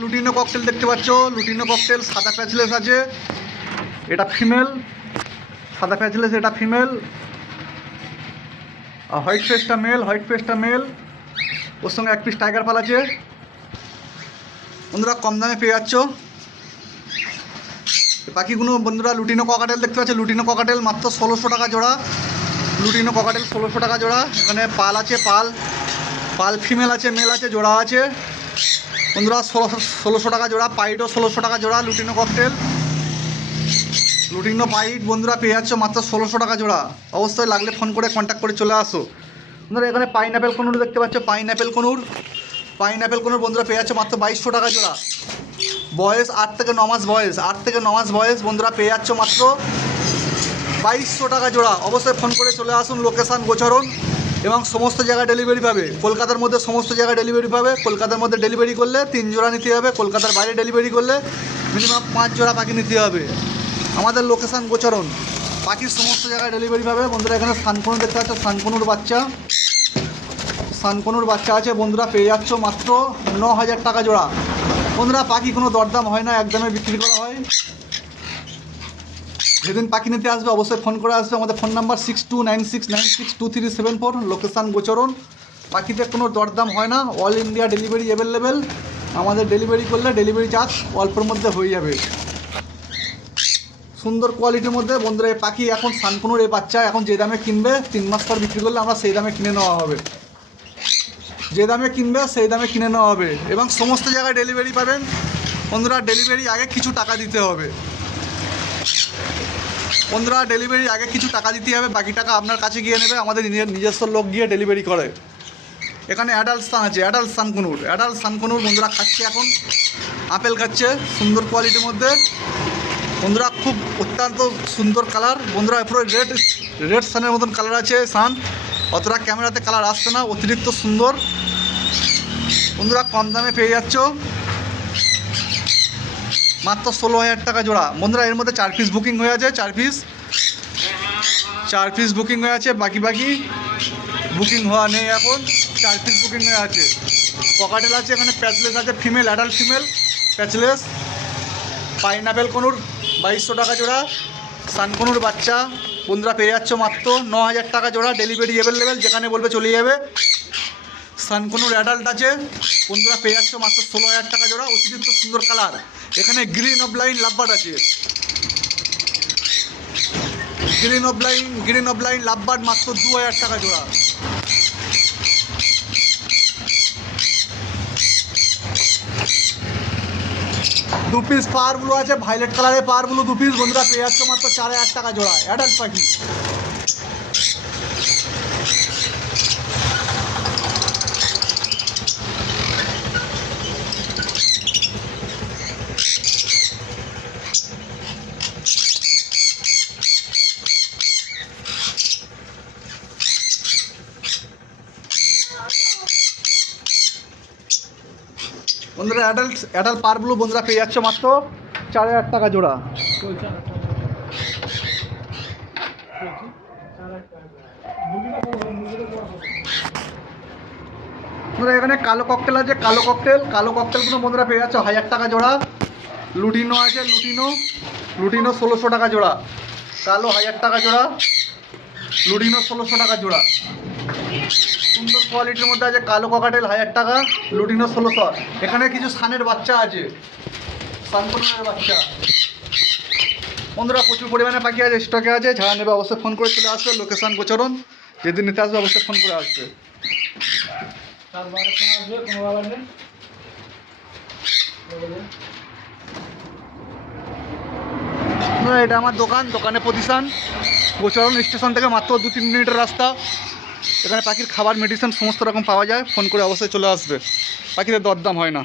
Lutino cocktail দেখতে পাচ্ছ। Lutino cocktail সাদা প্যাচলেস আছে। এটা ফিমেল সাদা প্যাচলেস এটা ফিমেল আর হোয়াইট ফেসটা মেল হোয়াইট ফেসটা মেল ওর সঙ্গে এক পিস টাইগার পাল আছে। বন্ধুরা, কম দামে পেয়ে যাচ্ছ। পাখিগুলো বন্ধুরা, লুটিনো ককাটেল দেখতে পাচ্ছ। লুটিনো ককাটেল মাত্র ষোলোশো টাকা জোড়া। লুটিনো ককাটেল ষোলোশো টাকা জোড়া। এখানে পাল আছে পাল পাল ফিমেল আছে মেল আছে, জোড়া আছে। বন্ধুরা ষোলোশো ষোলোশো টাকা জোড়া, পাইটও ষোলোশো টাকা জোড়া, লুটিনো ককটেল লুটিনো পাইট, বন্ধুরা, পেয়ে যাচ্ছ মাত্র ষোলোশো টাকা জোড়া। অবশ্যই লাগলে ফোন করে কন্ট্যাক্ট করে চলে আসো। বন্ধুরা, এখানে পাইন অ্যাপেল কনুর দেখতে পাচ্ছ pineapple conure. Pineapple conure বন্ধুরা, পেয়ে যাচ্ছ মাত্র বাইশশো টাকা জোড়া। বয়স আট থেকে ন মাস বয়স, আট থেকে ন মাস বয়স, বন্ধুরা, পেয়ে যাচ্ছ মাত্র বাইশশো টাকা জোড়া। অবশ্যই ফোন করে চলে আসুন লোকেশান গোচরণ। এবং সমস্ত জায়গায় ডেলিভারি পাবে। কলকাতার মধ্যে সমস্ত জায়গায় ডেলিভারি পাবে। কলকাতার মধ্যে ডেলিভারি করলে তিন জোড়া নিতে হবে। কলকাতার বাইরে ডেলিভারি করলে মিনিমাম পাঁচ জোড়া পাখি নিতে হবে। আমাদের লোকেশান গোচরণ। পাখির সমস্ত জায়গায় ডেলিভারি পাবে। বন্ধুরা, এখানে সানকনু দেখতে পাচ্ছ, সানকনুর বাচ্চা। সানকনুর বাচ্চা আছে, বন্ধুরা, পেয়ে যাচ্ছ মাত্র ন হাজার টাকা জোড়া। বন্ধুরা পাখি কোনো দরদাম হয় না একদমে বিক্রি করা হয়। যেদিন পাখি নিতে আসবে, অবশ্যই ফোন করে আসবে। আমাদের phone number six two nine six nine six two three seven four location Gocharan. পাখিতে কোনো দরদাম হয় না অল ইন্ডিয়া ডেলিভারি অ্যাভেলেবেল আমাদের ডেলিভারি করলে ডেলিভারি চার্জ অল্পের মধ্যে হয়ে যাবে। সুন্দর কোয়ালিটির মধ্যে। বন্ধুরা, এই পাখি এখন সানকুনুর, এই বাচ্চা এখন যে দামে কিনবে, তিন মাস পর বিক্রি করলে আমরা সেই দামে কিনে নেওয়া হবে। যে দামে কিনবে, সেই দামে কিনে নেওয়া হবে। এবং সমস্ত জায়গায় ডেলিভারি পাবেন। বন্ধুরা ডেলিভারি আগে কিছু টাকা দিতে হবে। বন্ধুরা ডেলিভারি আগে কিছু টাকা দিতে হবে, বাকি টাকা আপনার কাছে গিয়ে নেবে, আমাদের নিজস্ব লোক গিয়ে ডেলিভারি করে। এখানে অ্যাডাল্ট সান আছে অ্যাডাল্ট সানকুনুর অ্যাডাল্ট সানকুনুর বন্ধুরা খাচ্ছে এখন। আপেল খাচ্ছে, সুন্দর কোয়ালিটির মধ্যে। বন্ধুরা খুব অত্যন্ত সুন্দর কালার বন্ধুরা পুরো রেড রেড সানের মতন কালার আছে সান অতটা ক্যামেরাতে কালার আসছে না, অতিরিক্ত সুন্দর। বন্ধুরা কম দামে পেয়ে যাচ্ছ। মাত্র ষোলো হাজার টাকা জোড়া। বন্ধুরা, এর মধ্যে চার পিস বুকিং হয়ে আছে, চার পিস চার পিস বুকিং হয়ে আছে, বাকি বাকি বুকিং হওয়া নেই এখন। চার পিস বুকিং হয়ে আছে। পকাটেল আছে, এখানে প্যাচলেস আছে female adult female patchless pineapple conure, বাইশশো টাকা জোড়া। সানকনুর বাচ্চা। বন্ধুরা, পেয়ে যাচ্ছ মাত্র ন হাজার টাকা জোড়া ডেলিভারি অ্যাভেলেবেল যেখানে বলবে চলে যাবে। সানকনুর অ্যাডাল্ট আছে। বন্ধুরা, পেয়ে যাচ্ছ মাত্র ষোলো হাজার টাকা জোড়া, অতিরিক্ত সুন্দর কালার এখানে গ্রিন অফ লাইন লাভবার্ড আছে। Green opaline green opaline lovebird মাত্র দু হাজার টাকা জোড়া। দু পিস পাওয়ারগুলো আছে ভাইলেট কালারের পাওয়ারগুলো দু পিস বন্ধুরা, পেয়ে যাচ্ছ মাত্র চার হাজার টাকা জোড়া। অ্যাডাল্ট পাখি। বন্ধুরা অ্যাডাল্ট অ্যাডাল্ট পারগুলো বন্ধুরা পেয়ে যাচ্ছে মাত্র চার হাজার টাকা জোড়া। বন্ধুরা, এখানে কালো ককটেল আছে, কালো ককটেল কালো ককটেলগুলো বন্ধুরা পেয়ে যাচ্ছে হাজার টাকা জোড়া। লুটিনো আছে, লুটিনো লুটিনো ষোলোশো টাকা জোড়া, কালো হাজার টাকা জোড়া, লুটিনো ষোলোশো টাকা জোড়া। সুন্দর কোয়ালিটির মধ্যে আছে কালো ককাটেল হাজার টাকা লুটিনো ষোলোশো। এখানে কিছু সানের বাচ্চা আছে। সানকনের বাচ্চা। বন্ধুরা প্রচুর পরিমাণে পাখি আছে স্টকে আছে। যারা নেবে অবশ্যই ফোন করে চলে আসবে লোকেশান গোচরণ। যেদিন নিতে আসবে অবশ্যই ফোন করে আসবে। এটা আমার দোকান দোকানে প্রতিষ্ঠান। গোচরণ স্টেশন থেকে মাত্র দু তিন মিনিটের রাস্তা। এখানে পাখির খাবার মেডিসিন সমস্ত রকম পাওয়া যায়। ফোন করে অবশ্যই চলে আসবে। পাখিদের দরদাম হয় না।